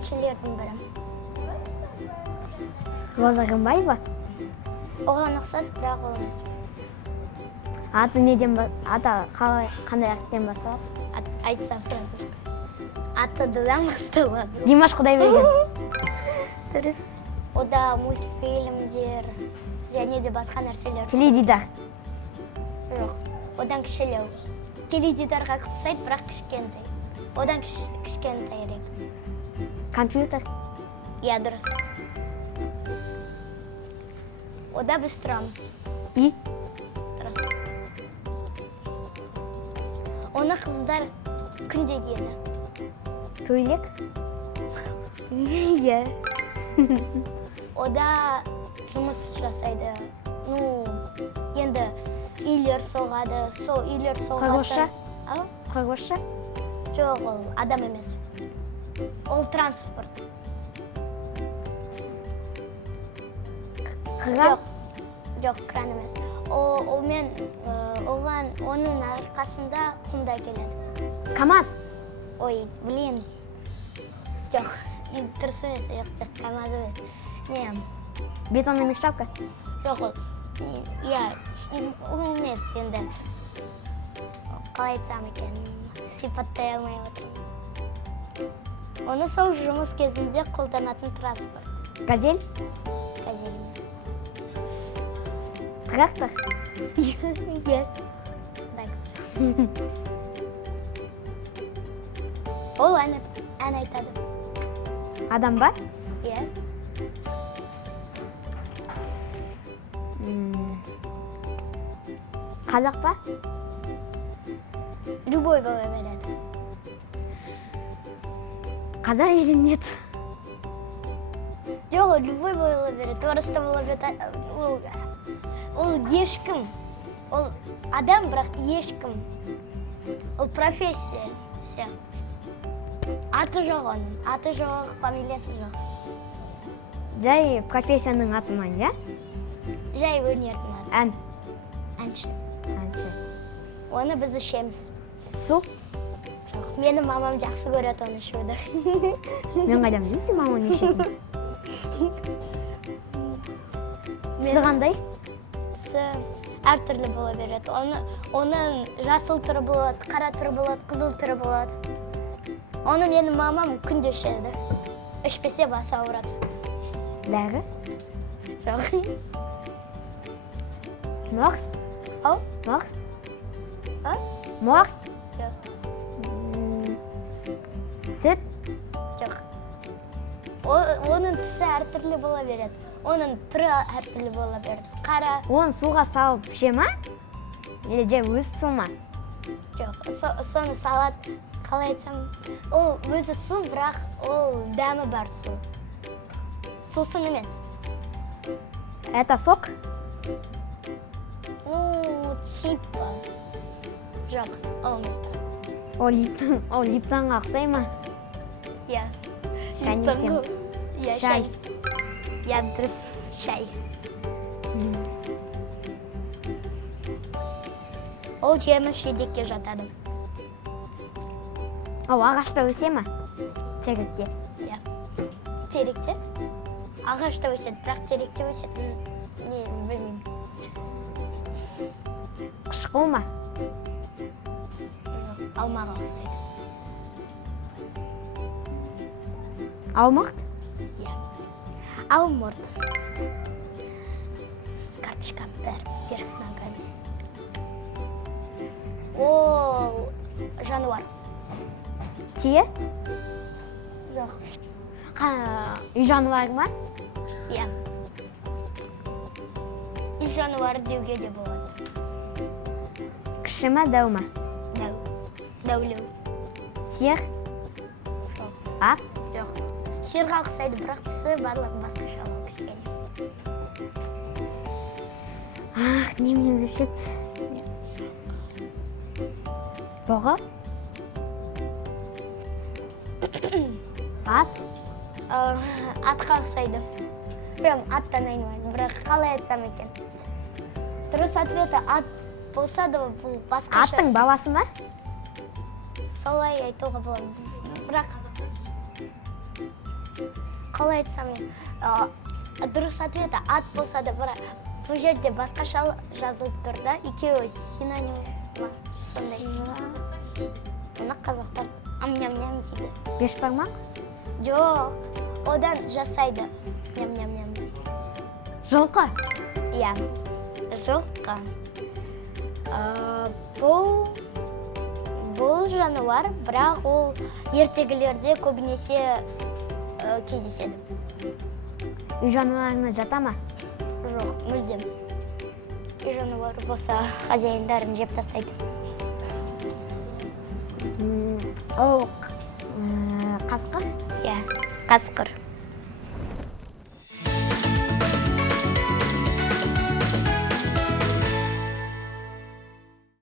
әншілердің бірі. Роза Рымбаева? Оған ұқсас, бірақ ол емес. Аты неден қандай әріптен басталады? Айтсам сразу. Аты Д-дан басталады. Димаш Құдайберген. Дұрыс. Ода мультфильмдер және де басқа нәрселер. Теледидар. Жоқ, одан кішілеу. Теледидарға ұқсайды, бірақ кішкентай. Одан кішкентайрек. Компьютер. Иә, дұрыс. Ода біз тұрамыз. И? Дұрыс. Оны қыздар күнде киеді. Көйлек. Иә. Ода жұмыс жасайды. Енді үйлер соғады, сол үйлер соғады. Құрылысшы? Құрылысшы? Жоқ, ол адам емес. Ол транспорт. Кран? Жоқ, кран емес. Оның арқасында құмда келеді. КамАЗ? Ой, блин. Жоқ, дұрыс емес, жоқ, КамАЗ емес. Не? Бетонный мешалка? Жоқ, ол. Иә, ол емес енді. Қалай айтсам екен, сипаттай алмай отырмын. Оны сол жұмыс кезінде қолданатын транспорт. Газель? Газель емес. Трактор? Иә. Ол ән айтады. Адам ба? Иә. Қазақ па? Любой бола береді. Қазақ үйренеді. Жоқ, любой бола береді. Орыста бола береді. Ол ешкім. Ол адам, бірақ ешкім. Ол профессия. Аты жоқ оның. Аты жоқ, фамилиясы жоқ. Жай профессияның атынан, иә? Жай өнердің аты. Ән. Әнші. Әнші. Оны біз ішеміз. Су? Жоқ. Менің мамам жақсы көреді оны ішуді. Мен қайдан білемін сен маманы ішетін? Түсі қандай? Түсі әртүрлі бола береді. Оның жасыл түрі болады, қара түрі болады, қызыл түрі болады. Оны менің мамам күнде ішеді. Ішпесе басы ауырады. Дәрі? Жоқ. Морс? Ау? Морс? А? Морс? Жоқ. Сүт? Жоқ. Оның түсі әртүрлі бола береді. Оның түрі әртүрлі бола береді. Қара. Оны суға салып іше ма? Или жай өзі су ма? Жоқ. Соны салат. Қалай айтсам? Ол өзі су, бірақ ол дәмі бар су. Сусын емес. Это сок? Типа. Жоқ, ол емес. Ол липтонға ұқсай ма? Иә. Шайнектен. Иә, Шай. Иә, дұрыс. Шай. Ол жеміс жидекке жатады. Ол ағашта өсе ма? Теректе. Иә. Теректе? Ағашта өседі, бірақ теректе өседі. Не, білмеймін. Қышқыл ма? Алмаға ұқсайды. Алмұрт? Иә. Алмұрт. Карточкам вверх ногами. Ол жануар. Тие? Жоқ. Үй жануары ма? Иә. Үй жануары деуге де болады. Кіші ма, дәу ма? Дәу. Дәулеу. Сиыр? Жоқ. Ақ? Жоқ. Сиырға ұқсайды, бірақ түсі барлығы басқаша ол кішкене. Немен өшеді? Бұғы? Ат? Атқа ұқсайды. Прям аттан айналайын, бірақ қалай айтсам екен. Дұрыс ответі ат болса да бұл басқаша. Аттың баласы ма? Солай айтуға болады. Бірақ қалай айтсам мен, дұрыс ответ ат болса да, бірақ бұл жерде басқаша жазылып тұр да, екеуі синоним ма, сондай. Оны қазақтар ам-ням-ням дейді. Беш бармақ? Жоқ, одан жасайды. Ням-ням-ням. Жылқы. Иә, жылқы. Бұл жануар, бірақ ол ертегілерде көбінесе кездеседі. Үй жануарына жата ма? Жоқ, мүлдем. Үй жануары болса, хозяиндарын жеп тастайды. Ол қасқыр? Иә, қасқыр.